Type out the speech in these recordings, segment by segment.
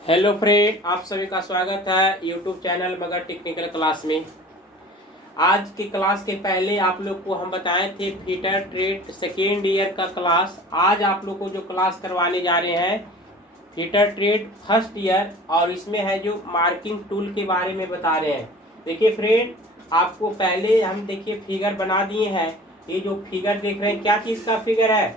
Hello friend, आप सभी का स्वागत है यूट्यूब चैनल मगर टेक्निकल क्लास में। आज की क्लास के पहले आप लोग को हम बताए थे फीटर ट्रेड सेकेंड ईयर का क्लास। आज आप लोग को जो क्लास करवाने जा रहे हैं फीटर ट्रेड फर्स्ट ईयर, और इसमें है जो मार्किंग टूल के बारे में बता रहे हैं। देखिए फ्रेंड, आपको पहले हम देखिए फिगर बना दिए हैं। ये जो फिगर देख रहे हैं क्या चीज़ का फिगर है,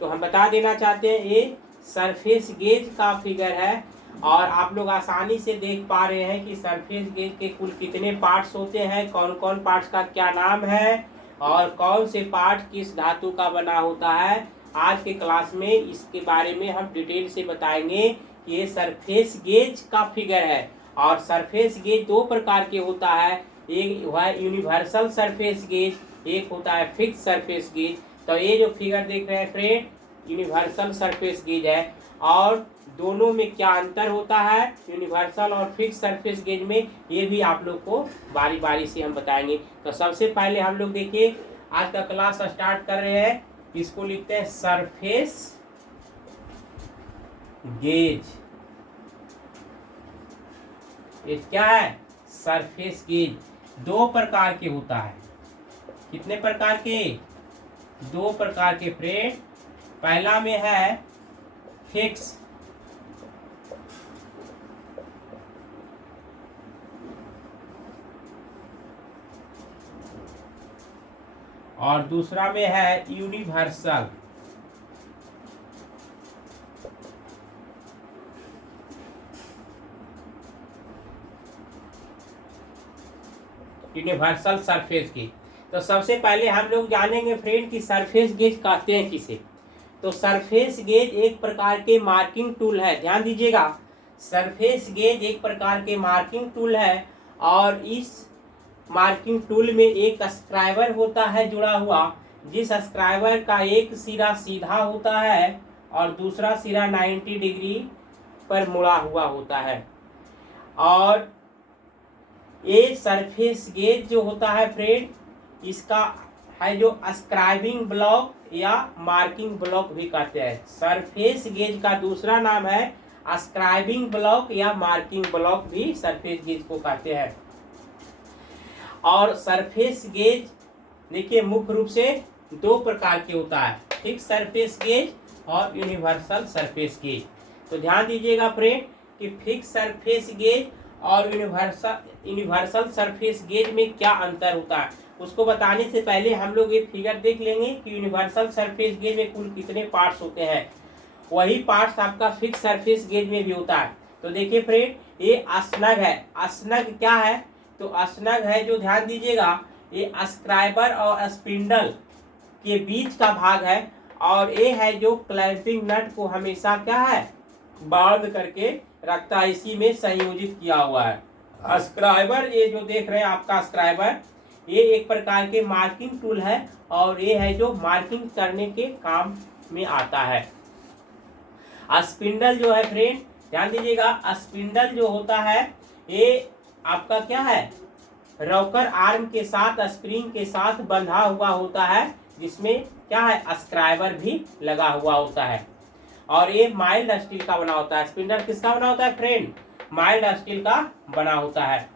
तो हम बता देना चाहते हैं ये सरफेस गेज का फिगर है। और आप लोग आसानी से देख पा रहे हैं कि सरफेस गेज के कुल कितने पार्ट्स होते हैं, कौन कौन पार्ट्स का क्या नाम है, और कौन से पार्ट किस धातु का बना होता है। आज के क्लास में इसके बारे में हम डिटेल से बताएंगे कि ये सरफेस गेज का फिगर है। और सरफेस गेज दो प्रकार के होता है, एक हुआ यूनिवर्सल सरफेस गेज, एक होता है फिक्स सरफेस गेज। तो ये जो फिगर देख रहे हैं फ्रेंड यूनिवर्सल सरफेस गेज है। और दोनों में क्या अंतर होता है यूनिवर्सल और फिक्स सरफेस गेज में, ये भी आप लोग को बारी बारी से हम बताएंगे। तो सबसे पहले हम लोग देखिए आज का क्लास स्टार्ट कर रहे हैं। इसको लिखते हैं सरफेस गेज। ये क्या है? सरफेस गेज दो प्रकार के होता है। कितने प्रकार के? दो प्रकार के फ्रेंड। पहला में है फिक्स, और दूसरा में है यूनिवर्सल। Universal surface gauge. तो सबसे पहले हम लोग जानेंगे फ्रेंड कि सरफेस गेज कहते हैं किसे। तो सरफेस गेज एक प्रकार के मार्किंग टूल है, ध्यान दीजिएगा। सरफेस गेज एक प्रकार के मार्किंग टूल है, और इस मार्किंग टूल में एक स्क्राइबर होता है जुड़ा हुआ, जिस स्क्राइबर का एक सिरा सीधा होता है और दूसरा सिरा 90 डिग्री पर मुड़ा हुआ होता है। और ये सरफेस गेज जो होता है फ्रेंड, इसका है जो स्क्राइबिंग ब्लॉक या मार्किंग ब्लॉक भी कहते हैं। सरफेस गेज का दूसरा नाम है स्क्राइबिंग ब्लॉक या मार्किंग ब्लॉक भी सरफेस गेज को कहते हैं। और सरफेस गेज देखिए मुख्य रूप से दो प्रकार के होता है, फिक्स सरफेस गेज और यूनिवर्सल सरफेस गेज। तो ध्यान दीजिएगा फ्रेंड कि फिक्स सरफेस गेज और यूनिवर्सल सरफेस गेज में क्या अंतर होता है। उसको बताने से पहले हम लोग ये फिगर देख लेंगे कि यूनिवर्सल सरफेस गेज में कुल कितने पार्ट्स होते हैं। वही पार्ट्स आपका फिक्स सरफेस गेज में भी होता है। तो देखिए फ्रेंड, ये स्नग है। स्नग क्या है? तो स्नग है जो, ध्यान दीजिएगा, ये स्क्राइबर और स्पिंडल के बीच का भाग है। और ये है जो क्लैंपिंग नट को हमेशा क्या है, बांध करके रखता है, इसी में संयोजित किया हुआ है। स्क्राइबर, ये जो देख रहे हैं आपका स्क्राइबर, ये एक प्रकार के मार्किंग टूल है, और ये है जो मार्किंग करने के काम में आता है। स्पिंडल जो है फ्रेंड, ध्यान दीजिएगा, स्पिंडल जो होता है ये आपका क्या है, रॉकर आर्म के साथ स्प्रिंग के साथ बंधा हुआ होता है, जिसमें क्या है, स्क्राइबर भी लगा हुआ होता है। और ये माइल्ड स्टील का बना होता है। स्पिंडल किसका बना होता है फ्रेंड? माइल्ड स्टील का बना होता है।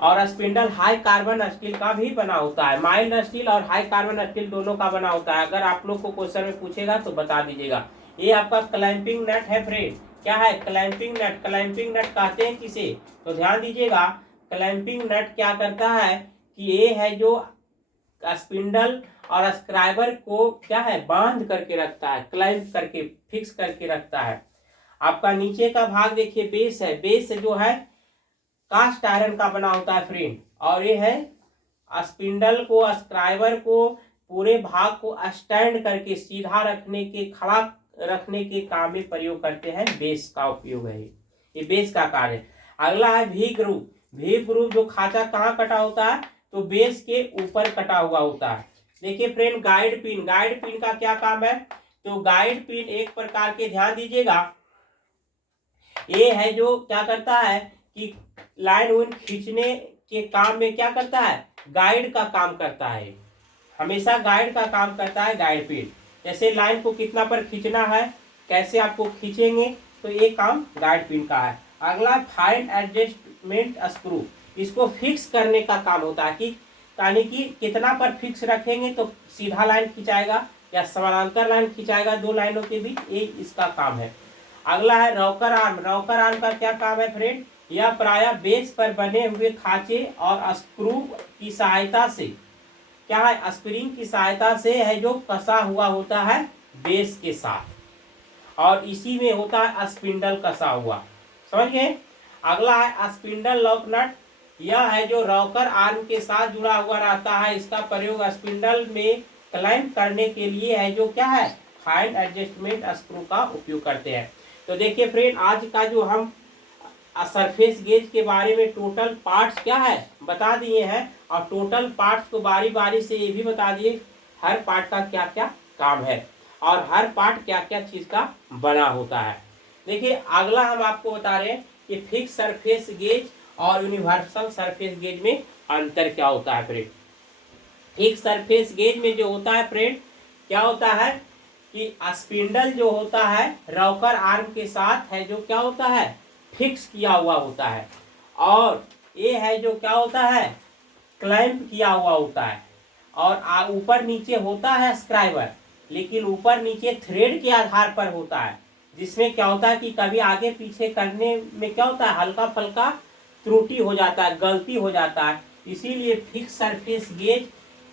और स्पिंडल हाई कार्बन स्टील का भी बना होता है। माइल्ड स्टील और हाई कार्बन स्टील दोनों का बना होता है। अगर आप लोग को क्वेश्चन में पूछेगा तो बता दीजिएगा। ये आपका क्लैंपिंग नट है फ्रेंड। क्या है? क्लैंपिंग नट। क्लैंपिंग नट कहते हैं किसे? तो ध्यान दीजिएगा, क्लैंपिंग नट क्या करता है कि ये है जो स्पिंडल और स्क्राइबर को क्या है, बांध करके रखता है, क्लैंप करके फिक्स करके रखता है। आपका नीचे का भाग देखिए बेस है। बेस जो है कास्ट आयरन का बना होता है फ्रेंड। और ये है स्पिंडल को, स्क्राइबर को, पूरे भाग को स्टैंड करके सीधा रखने के, खड़ा रखने के काम में प्रयोग करते हैं। बेस का उपयोग है, ये बेस का कार्य है। अगला है वी ग्रूव। वी ग्रूव जो खांचा कहाँ कटा होता है, तो बेस के ऊपर कटा हुआ होता है। देखिए friend, guide pin. Guide pin का क्या काम है? तो गाइड पिन एक प्रकार के, ध्यान दीजिएगा, ये है जो क्या करता है कि लाइन उन खींचने के काम में क्या करता है, गाइड का काम करता है। हमेशा गाइड का काम करता है गाइड पिन। जैसे लाइन को कितना पर खींचना है, कैसे आपको खींचेंगे, तो ये काम गाइड पिन का है। अगला फाइन एडजस्टमेंट स्क्रू, इसको फिक्स करने का काम होता है कि यानी कि कितना पर फिक्स रखेंगे तो सीधा लाइन खिंचाएगा या समानांतर लाइन खिंचाएगा दो लाइनों के बीच, ये इसका काम है। अगला है रॉकर आर्म। रॉकर आर्म का क्या काम है फ्रेंड, यह प्रायः बेस पर बने हुए खांचे और स्क्रू की सहायता से क्या है, स्प्रिंग की सहायता से है जो कसा हुआ होता है बेस के साथ, और इसी में होता है स्पिंडल कसा हुआ, समझ गए। अगला है स्पिंडल लॉक नट, यह है जो रॉकर आर्म के साथ जुड़ा हुआ रहता है। इसका प्रयोग स्पिंडल में क्लैंप करने के लिए है जो क्या है, फाइन एडजस्टमेंट स्क्रू का उपयोग करते हैं। तो देखिए फ्रेंड, आज का जो हम सरफेस गेज के बारे में टोटल पार्ट्स क्या है बता दिए हैं, और टोटल पार्ट्स को बारी बारी से ये भी बता दिए हर पार्ट का क्या क्या काम है और हर पार्ट क्या क्या चीज का बना होता है। देखिए अगला हम आपको बता रहे हैं कि फिक्स सरफेस गेज और यूनिवर्सल सरफेस गेज में अंतर क्या होता है फ्रेंड। फिक्स सरफेस गेज में जो होता है फ्रेंड, क्या होता है कि स्पिंडल जो होता है रॉकर आर्म के साथ है जो क्या होता है, फिक्स किया हुआ होता है, और ये है जो क्या होता है, क्लैंप किया हुआ होता है, और ऊपर नीचे होता है स्क्राइबर, लेकिन ऊपर नीचे थ्रेड के आधार पर होता है, जिसमें क्या होता है कि कभी आगे पीछे करने में क्या होता है, हल्का फल्का त्रुटि हो जाता है, गलती हो जाता है। इसीलिए फिक्स सरफेस गेज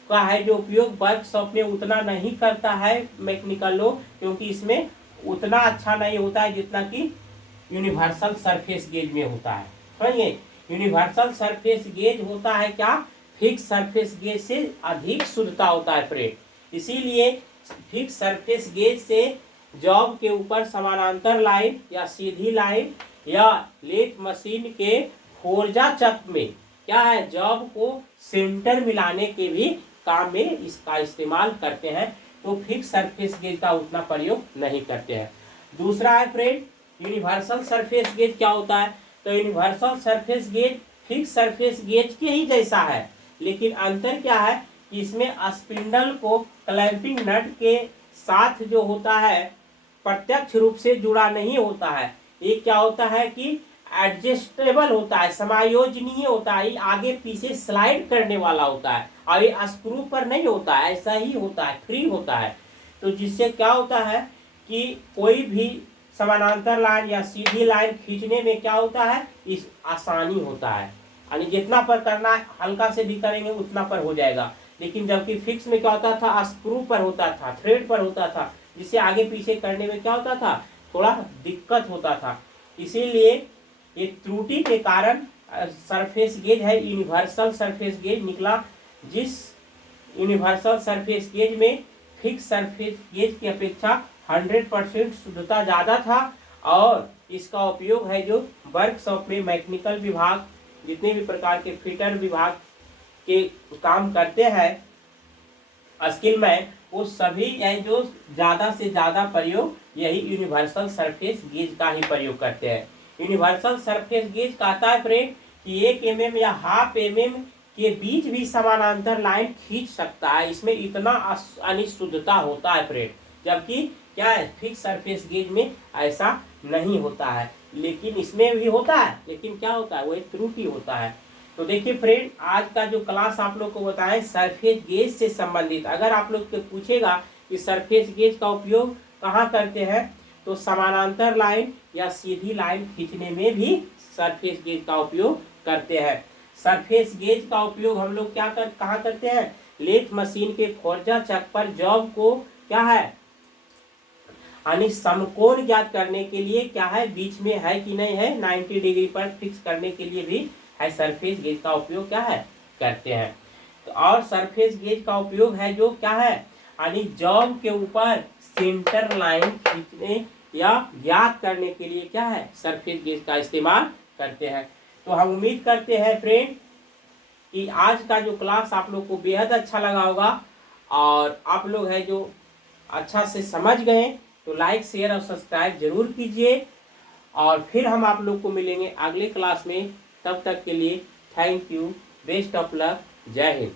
का है जो उपयोग वर्कशॉप में उतना नहीं करता है मैकेनिकल लोग, क्योंकि इसमें उतना अच्छा नहीं होता है जितना कि यूनिवर्सल सरफेस गेज में होता है, समझिए। यूनिवर्सल सरफेस गेज होता है क्या, फिक्स सरफेस गेज से अधिक शुद्धता होता है फ्रेंड। इसीलिए फिक्स सरफेस गेज से जॉब के ऊपर समानांतर लाइन या सीधी लाइन या लेथ मशीन के फोर्जा चक्र में क्या है, जॉब को सेंटर मिलाने के भी काम में इसका इस्तेमाल करते हैं, तो फिक्स सरफेस गेज का उतना प्रयोग नहीं करते हैं। दूसरा है फ्रेंड यूनिवर्सल सरफेस गेज क्या होता है, तो universal surface gauge fix surface gauge के ही जैसा है, लेकिन अंतर क्या है कि इसमें स्पिंडल को क्लैंपिंग नट के साथ जो होता है प्रत्यक्ष रूप से जुड़ा नहीं होता है। ये क्या होता है कि एडजस्टेबल होता है, समायोजनीय होता है, आगे पीछे स्लाइड करने वाला होता है, और ये स्क्रू पर नहीं होता है, ऐसा ही होता है, फ्री होता है। तो जिससे क्या होता है कि कोई भी समानांतर लाइन या सीधी लाइन खींचने में क्या होता है, इस आसानी होता है, यानी जितना पर करना है हल्का से भी करेंगे उतना पर हो जाएगा। लेकिन जबकि फिक्स में क्या होता था, स्क्रू पर होता था, थ्रेड पर होता था, जिससे आगे पीछे करने में क्या होता था, थोड़ा दिक्कत होता था। इसीलिए ये त्रुटि के कारण सरफेस गेज है यूनिवर्सल सरफेस गेज निकला, जिस यूनिवर्सल सरफेस गेज में फिक्स सरफेस गेज की अपेक्षा 100% शुद्धता ज़्यादा था, और इसका उपयोग है जो वर्कशॉप में मैकेनिकल विभाग जितने भी प्रकार के फिटर विभाग के काम करते हैं स्किल में, वो सभी है जो ज़्यादा से ज़्यादा प्रयोग यही यूनिवर्सल सरफेस गेज का ही प्रयोग करते हैं। यूनिवर्सल सरफेस गेज कहता है फ्रेंड कि 1 mm या ½ mm के बीच भी समानांतर लाइन खींच सकता है, इसमें इतना अनिशुद्धता होता है फ्रेंड, जबकि क्या है फिक्स सरफेस गेज में ऐसा नहीं होता है, लेकिन इसमें भी होता है, लेकिन क्या होता है वो एक त्रुटि होता है। तो देखिए फ्रेंड, आज का जो क्लास आप लोग को बताएं सरफेस गेज से संबंधित, अगर आप लोग को पूछेगा कि सरफेस गेज का उपयोग कहाँ करते हैं, तो समानांतर लाइन या सीधी लाइन खींचने में भी सरफेस गेज का उपयोग करते हैं। सरफेस गेज का उपयोग हम लोग कहाँ करते हैं, लेथ मशीन के फोर्जा चक्र पर जॉब को क्या है, यानी समकोण ज्ञात करने के लिए क्या है, बीच में है कि नहीं है 90 डिग्री पर फिक्स करने के लिए भी है सरफेस गेज का उपयोग क्या है करते हैं। तो और सरफेस गेज का उपयोग है जो क्या है, यानी जॉब के ऊपर सेंटर लाइन खींचने या ज्ञात करने के लिए क्या है सरफेस गेज का इस्तेमाल करते हैं। तो हम उम्मीद करते हैं फ्रेंड कि आज का जो क्लास आप लोग को बेहद अच्छा लगा होगा, और आप लोग है जो अच्छा से समझ गए, तो लाइक शेयर और सब्सक्राइब जरूर कीजिए, और फिर हम आप लोग को मिलेंगे अगले क्लास में। तब तक के लिए thank you, best of luck, जय हिंद।